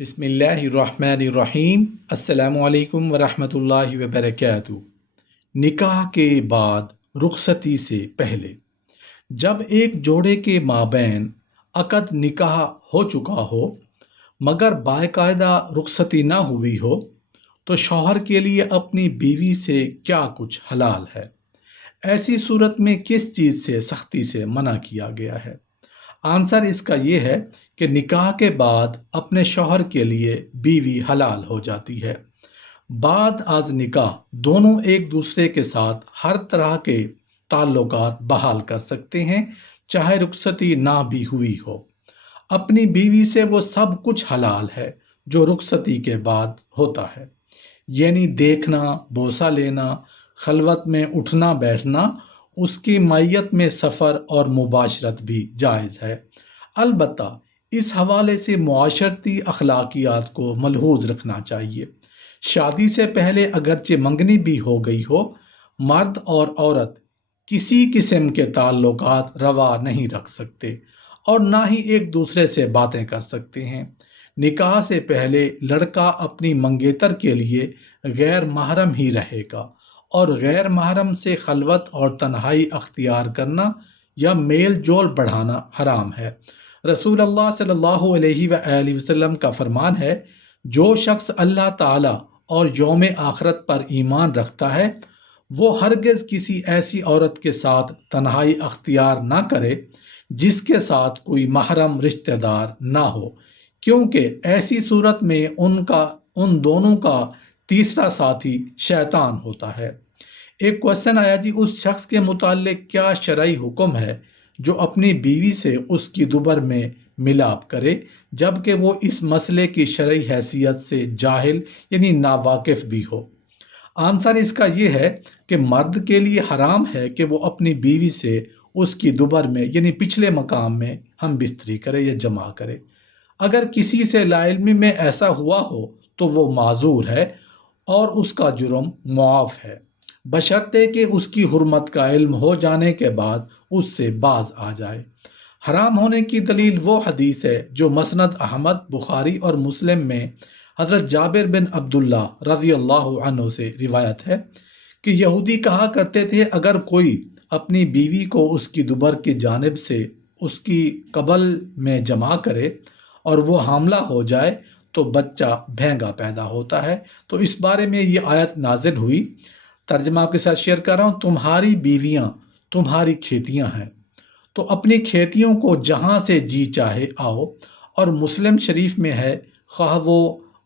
بسم اللہ الرحمن الرحیم۔ السلام علیکم ورحمۃ اللہ وبرکاتہ۔ نکاح کے بعد رخصتی سے پہلے جب ایک جوڑے کے مابین عقد نکاح ہو چکا ہو مگر باقاعدہ رخصتی نہ ہوئی ہو تو شوہر کے لیے اپنی بیوی سے کیا کچھ حلال ہے؟ ایسی صورت میں کس چیز سے سختی سے منع کیا گیا ہے؟ آنسر اس کا یہ ہے کہ نکاح کے بعد اپنے شوہر کے لیے بیوی حلال ہو جاتی ہے۔ بعد از نکاح دونوں ایک دوسرے کے ساتھ ہر طرح کے تعلقات بحال کر سکتے ہیں، چاہے رخصتی نہ بھی ہوئی ہو۔ اپنی بیوی سے وہ سب کچھ حلال ہے جو رخصتی کے بعد ہوتا ہے، یعنی دیکھنا، بوسہ لینا، خلوت میں اٹھنا بیٹھنا، اس کی معیت میں سفر اور مباشرت بھی جائز ہے۔ البتہ اس حوالے سے معاشرتی اخلاقیات کو ملحوظ رکھنا چاہیے۔ شادی سے پہلے اگرچہ منگنی بھی ہو گئی ہو، مرد اور عورت کسی قسم کے تعلقات روا نہیں رکھ سکتے اور نہ ہی ایک دوسرے سے باتیں کر سکتے ہیں۔ نکاح سے پہلے لڑکا اپنی منگیتر کے لیے غیر محرم ہی رہے گا اور غیر محرم سے خلوت اور تنہائی اختیار کرنا یا میل جول بڑھانا حرام ہے۔ رسول اللہ صلی اللہ علیہ وآلہ وسلم کا فرمان ہے، جو شخص اللہ تعالی اور یوم آخرت پر ایمان رکھتا ہے وہ ہرگز کسی ایسی عورت کے ساتھ تنہائی اختیار نہ کرے جس کے ساتھ کوئی محرم رشتہ دار نہ ہو، کیونکہ ایسی صورت میں ان دونوں کا تیسرا ساتھی شیطان ہوتا ہے۔ ایک کوشچن آیا جی، اس شخص کے متعلق کیا شرعی حکم ہے جو اپنی بیوی سے اس کی دوبر میں ملاپ کرے جبکہ وہ اس مسئلے کی شرعی حیثیت سے جاہل یعنی ناواقف بھی ہو؟ آنسر اس کا یہ ہے کہ مرد کے لیے حرام ہے کہ وہ اپنی بیوی سے اس کی دوبر میں یعنی پچھلے مقام میں ہم بستری کرے یا جمع کرے۔ اگر کسی سے لا علمی میں ایسا ہوا ہو تو وہ معذور ہے اور اس کا جرم معاف ہے، بشرطے کہ اس کی حرمت کا علم ہو جانے کے بعد اس سے باز آ جائے۔ حرام ہونے کی دلیل وہ حدیث ہے جو مسند احمد، بخاری اور مسلم میں حضرت جابر بن عبداللہ رضی اللہ عنہ سے روایت ہے کہ یہودی کہا کرتے تھے، اگر کوئی اپنی بیوی کو اس کی دوبر کی جانب سے اس کی قبل میں جمع کرے اور وہ حاملہ ہو جائے تو بچہ بھینگا پیدا ہوتا ہے۔ تو اس بارے میں یہ آیت نازل ہوئی، ترجمہ آپ کے ساتھ شیئر کر رہا ہوں۔ تمہاری بیویاں تمہاری کھیتیاں ہیں، تو اپنی کھیتیوں کو جہاں سے جی چاہے آؤ، اور مسلم شریف میں ہے، خواہ وہ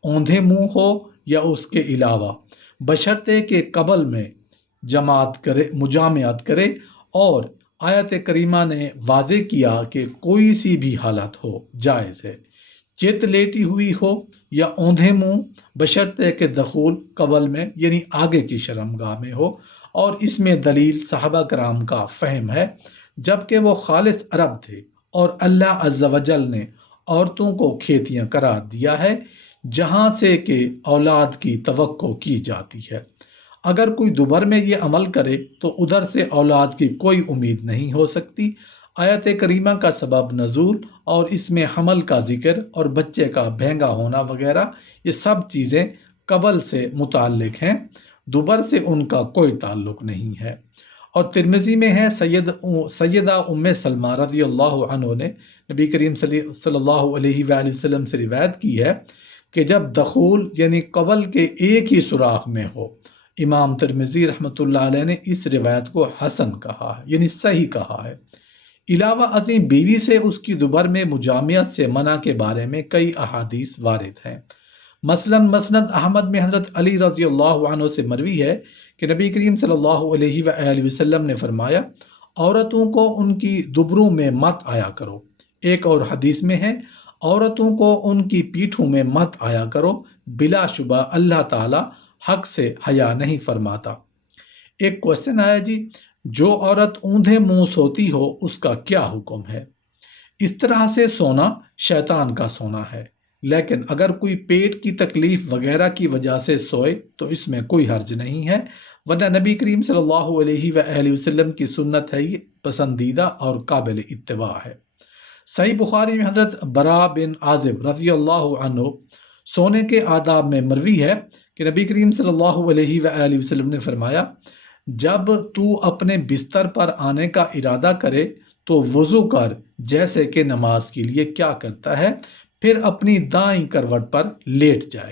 اوندھے منہ ہو یا اس کے علاوہ، بشرطے کہ قبل میں مجامعت کرے۔ اور آیت کریمہ نے واضح کیا کہ کوئی سی بھی حالت ہو جائز ہے، چت لیٹی ہوئی ہو یا اوندھے منہ، بشرطے کہ دخول قبل میں یعنی آگے کی شرمگاہ میں ہو۔ اور اس میں دلیل صحابہ کرام کا فہم ہے، جبکہ وہ خالص عرب تھے اور اللہ عز و جل نے عورتوں کو کھیتیاں قرار دیا ہے جہاں سے کہ اولاد کی توقع کی جاتی ہے۔ اگر کوئی دوبر میں یہ عمل کرے تو ادھر سے اولاد کی کوئی امید نہیں ہو سکتی۔ آیت کریمہ کا سبب نزول اور اس میں حمل کا ذکر اور بچے کا بھینگا ہونا وغیرہ، یہ سب چیزیں قبل سے متعلق ہیں، دوبر سے ان کا کوئی تعلق نہیں ہے۔ اور ترمذی میں ہے، سیدہ ام سلمہ رضی اللہ عنہ نے نبی کریم صلی اللہ علیہ وآلہ وسلم سے روایت کی ہے کہ جب دخول یعنی قبل کے ایک ہی سوراخ میں ہو، امام ترمذی رحمۃ اللہ علیہ نے اس روایت کو حسن کہا ہے، یعنی صحیح کہا ہے۔ علاوہ ازیں بیوی سے اس کی دوبر میں مجامعت سے منع کے بارے میں کئی احادیث وارد ہیں۔ مثلا مسند احمد میں حضرت علی رضی اللہ عنہ سے مروی ہے کہ نبی کریم صلی اللہ علیہ وآلہ وسلم نے فرمایا، عورتوں کو ان کی دوبروں میں مت آیا کرو۔ ایک اور حدیث میں ہے، عورتوں کو ان کی پیٹھوں میں مت آیا کرو، بلا شبہ اللہ تعالی حق سے حیا نہیں فرماتا۔ ایک کوشچن آیا جی، جو عورت اوندھے منہ سوتی ہو اس کا کیا حکم ہے؟ اس طرح سے سونا شیطان کا سونا ہے، لیکن اگر کوئی پیٹ کی تکلیف وغیرہ کی وجہ سے سوئے تو اس میں کوئی حرج نہیں ہے، ورنہ نبی کریم صلی اللہ علیہ وآلہ وسلم کی سنت ہے، یہ پسندیدہ اور قابل اتباع ہے۔ صحیح بخاری میں حضرت برا بن عازب رضی اللہ عنہ سونے کے آداب میں مروی ہے کہ نبی کریم صلی اللہ علیہ وآلہ وسلم نے فرمایا، جب تو اپنے بستر پر آنے کا ارادہ کرے تو وضو کر جیسے کہ نماز کے لیے کیا کرتا ہے، پھر اپنی دائیں کروٹ پر لیٹ جائے۔